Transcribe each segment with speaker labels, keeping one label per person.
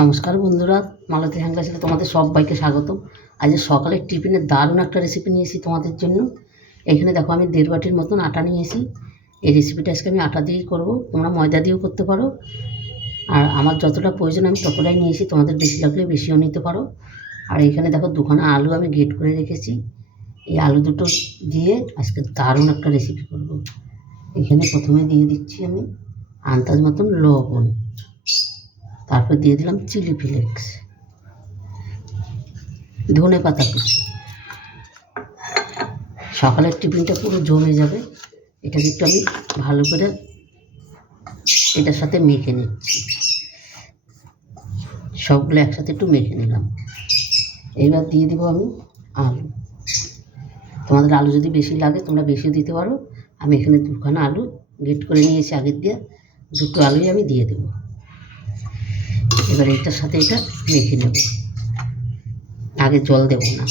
Speaker 1: নমস্কার বন্ধুরা, মালতী হ্যাংলা ছিল তোমাদের সবাইকে স্বাগত। আজ সকালের টিফিনে দারুণ একটা রেসিপি নিয়েছি তোমাদের জন্য। এখানে দেখো আমি দেড় বাটির মতন আটা নিয়েছি এই রেসিপিটা আজকে আমি আটা দিয়েই করব। তোমরা ময়দা দিয়েও করতে পারো। আর আমার যতটা প্রয়োজন আমি ততটাই নিয়েছি তোমাদের বেশি লাগলে বেশিও নিতে পারো। আর এখানে দেখো দুখানা আলু আমি গেট করে রেখেছি। এই আলু দুটো দিয়ে আজকে দারুণ একটা রেসিপি করব। এখানে প্রথমে দিয়ে দিচ্ছি আমি আন্দাজ মতন লবণ। তারপর দিয়ে দিলাম চিলি ফ্লেক্স। ধনে পাতা কুচি। সকালের টিফিনটা পুরো জমে যাবে। এটাকে একটু আমি ভালো করে এটার সাথে মেখে নিচ্ছি। সবগুলো একসাথে একটু মেখে নিলাম। এইবার দিয়ে দেবো আমি আলু। তোমাদের আলু যদি বেশি লাগে, তোমরা বেশি দিতে পারো। আমি এখানে দুখানা আলু গেট করে নিয়েছি আগের দিয়ে। দুটো আলুই আমি দিয়ে দেবো। এবার এটার সাথে এটা মেখে নেব। আগে জল দেব না।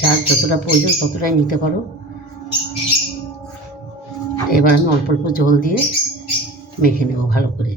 Speaker 1: যার যতটা প্রয়োজন ততটাই নিতে পারো। এবার আমি অল্প অল্প জল দিয়ে মেখে নেব ভালো করে।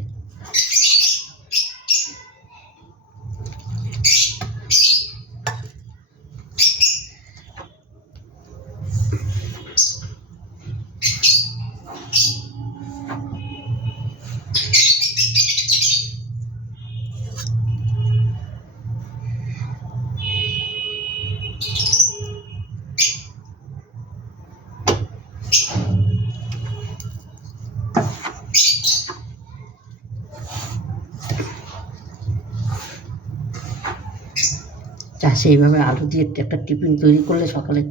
Speaker 1: চাষে এইভাবে আলু দিয়ে একটা টিফিন তৈরি করলে সকালে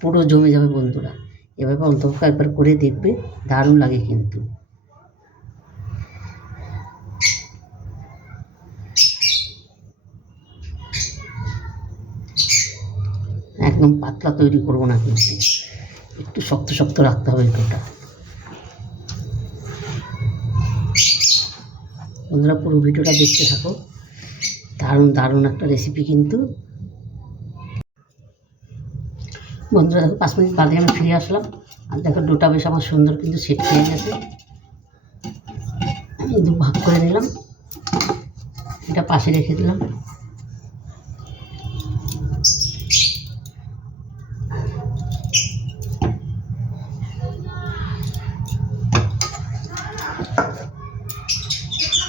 Speaker 1: পুরো জমে যাবে বন্ধুরা। এভাবে অন্তত একবার করে দেখবে, দারুণ লাগে কিন্তু। একদম পাতলা তৈরি করব না কিন্তু। একটু শক্ত শক্ত রাখতে হবে ডোটা বন্ধুরা পুরো ভিডিওটা দেখতে থাকো। দারুণ দারুণ একটা রেসিপি কিন্তু। বন্ধুরা দেখো, পাঁচ মিনিট বাদে আমি ফিরে আসলাম। আর দেখো, দুটা বেশ আমার সুন্দর কিন্তু সেট হয়ে গেছে। আমি দু ভাগ করে নিলাম। এটা পাশে রেখে দিলাম।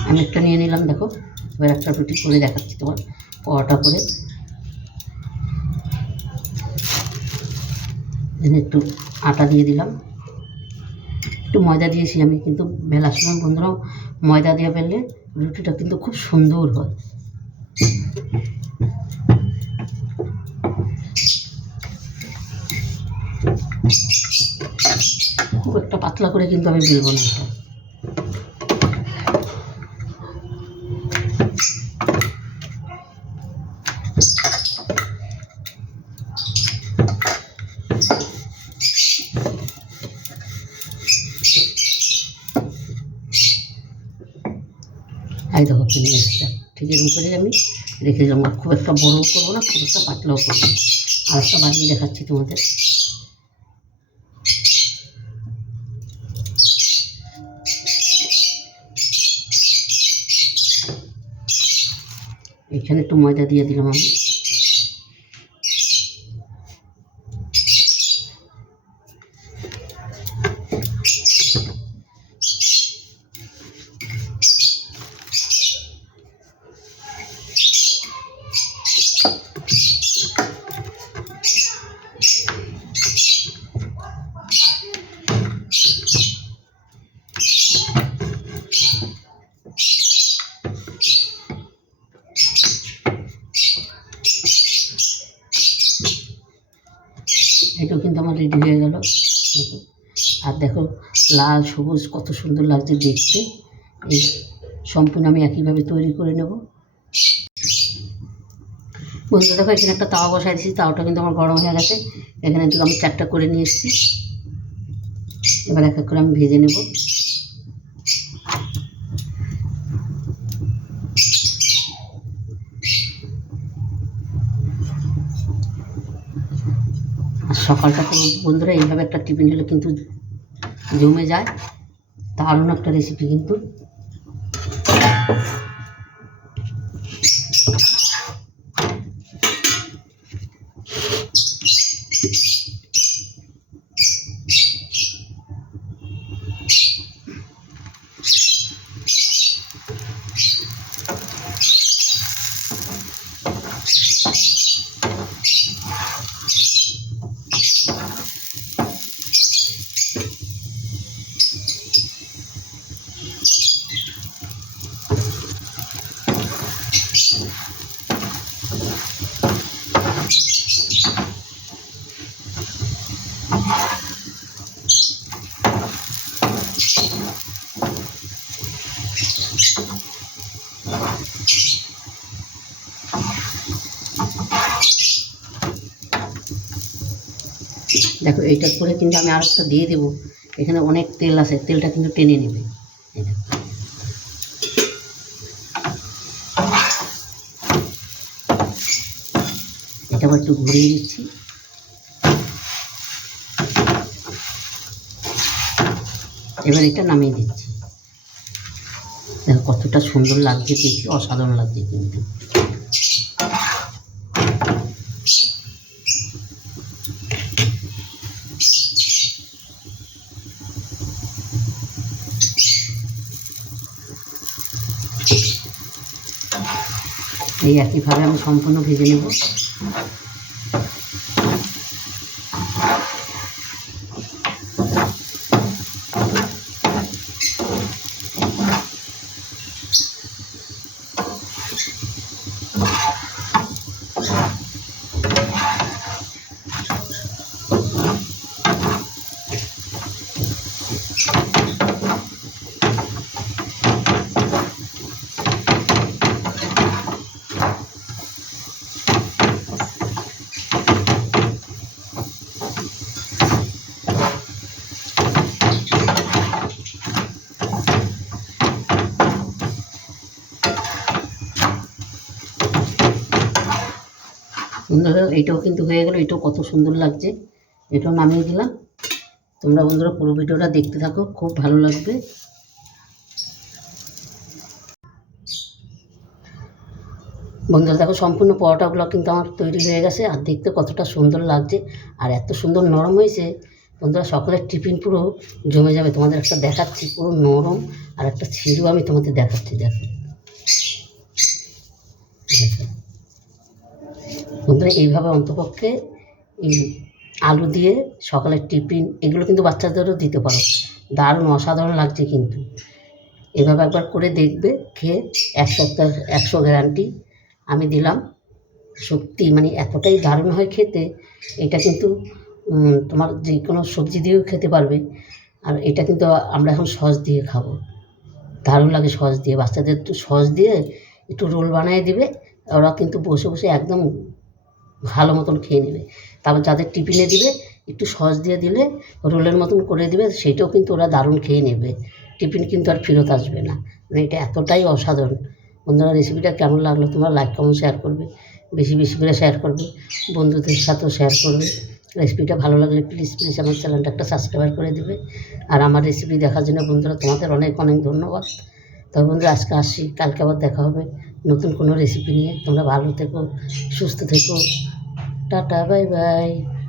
Speaker 1: আমি একটা নিয়ে নিলাম, দেখো। এবার একটা রুটি করে দেখাচ্ছি তোমার, পরোটা করে। এখানে একটু আটা দিয়ে দিলাম। একটু ময়দা দিয়েছি আমি, কিন্তু বেলার সময় বন্ধুরাও ময়দা দিয়ে ফেললে রুটিটা কিন্তু খুব সুন্দর হয়। খুব একটা পাতলা করে কিন্তু আমি বেলবো না এই দেখো কিনে এসেছে ঠিক এরকম করে আমি রেখে দিলাম। আর খুব একটা বড়ও করব না, খুব একটা পাতলাও করব আর একটা বানিয়ে দেখাচ্ছি তোমাদের। এখানে একটু ময়দা দিয়ে দিলাম আমি এটাও কিন্তু আমার রেডি হয়ে গেল। আর দেখো, লাল, সবুজ, কত সুন্দর লাগছে দেখতে। এই সম্পূর্ণ আমি একইভাবে তৈরি করে নেব। বলতে দেখো, এখানে একটা তাওয়া বসাই দিয়েছি। তাওয়াটা কিন্তু আমার গরম হয়ে গেছে। এখানে আমি চারটা করে নিয়ে এসেছি। এবার এক এক করে আমি ভেজে নেব। আর সকালটা তো বন্ধুরা এইভাবে একটা টিফিন হলে কিন্তু জমে যায়। দারুণ একটা রেসিপি কিন্তু। দেখো এইটার পরে কিন্তু আমি আর একটা দিয়ে দেবো। এখানে অনেক তেল আছে, তেলটা কিন্তু টেনে নেবে। দেখো। এটা আবার একটু ঘুরিয়ে দিচ্ছি এবার এটা নামিয়ে দিচ্ছি। দেখো, কতটা সুন্দর লাগছে, দেখতে অসাধারণ লাগছে কিন্তু। এই একইভাবে আমি সম্পূর্ণ ভেজে নেব। বন্ধুরা এইটাও কিন্তু হয়ে গেল, এটাও কত সুন্দর লাগছে। এটাও নামিয়ে দিলাম। তোমরা বন্ধুরা পুরো ভিডিওটা দেখতে থাকো, খুব ভালো লাগবে। বন্ধুরা দেখো, সম্পূর্ণ পরোটাগুলো কিন্তু আমার তৈরি হয়ে গেছে, আর দেখতে কতটা সুন্দর লাগছে, আর এত সুন্দর নরম হয়েছে। বন্ধুরা, সকালের টিফিন পুরো জমে যাবে, তোমাদের একটা দেখাচ্ছি, পুরো নরম, আর একটা ছিঁড়ু আমি তোমাদের দেখাচ্ছি, দেখো। দেখো। বন্ধুরা এইভাবে অন্তপক্ষে এই আলু দিয়ে সকালের টিফিন এগুলো কিন্তু বাচ্চাদেরও দিতে পারো। দারুণ অসাধারণ লাগছে কিন্তু। এভাবে একবার করে দেখবে, খেয়ে এক সপ্তাহ, একশো গ্যারান্টি আমি দিলাম। সত্যি মানে এতটাই দারুণ হয় খেতে, এটা কিন্তু তোমার যে কোনো সবজি দিয়েও খেতে পারবে। আর এটা কিন্তু আমরা এখন সস দিয়ে খাব। দারুণ লাগে সস দিয়ে। বাচ্চাদের একটু সস দিয়ে একটু রোল বানিয়ে দিবে। ওরা কিন্তু বসে বসে একদম ভালো মতন খেয়ে নেবে। তারপর যাদের টিফিনে দিবে, একটু সস দিয়ে দিলে রোলের মতন করে দিবে সেটাও কিন্তু ওরা দারুণ খেয়ে নেবে। টিফিন কিন্তু আর ফেরত আসবে না। মানে এটা এতটাই অসাধারণ। বন্ধুরা রেসিপিটা কেমন লাগল তোমরা লাইক কমেন্ট শেয়ার করবে। বেশি বেশি করে শেয়ার করবে। বন্ধুদের সাথেও শেয়ার করবে। রেসিপিটা ভালো লাগলে প্লিজ প্লিজ আমার চ্যানেলটা একটা সাবস্ক্রাইব করে দেবে। আর আমার রেসিপি দেখার জন্য বন্ধুরা, তোমাদের অনেক অনেক ধন্যবাদ। তবে বন্ধুরা, আজকে আসি কালকে আবার দেখা হবে নতুন কোনো রেসিপি নিয়ে। তোমরা ভালো থেকো, সুস্থ থেকো। ta ta bye bye.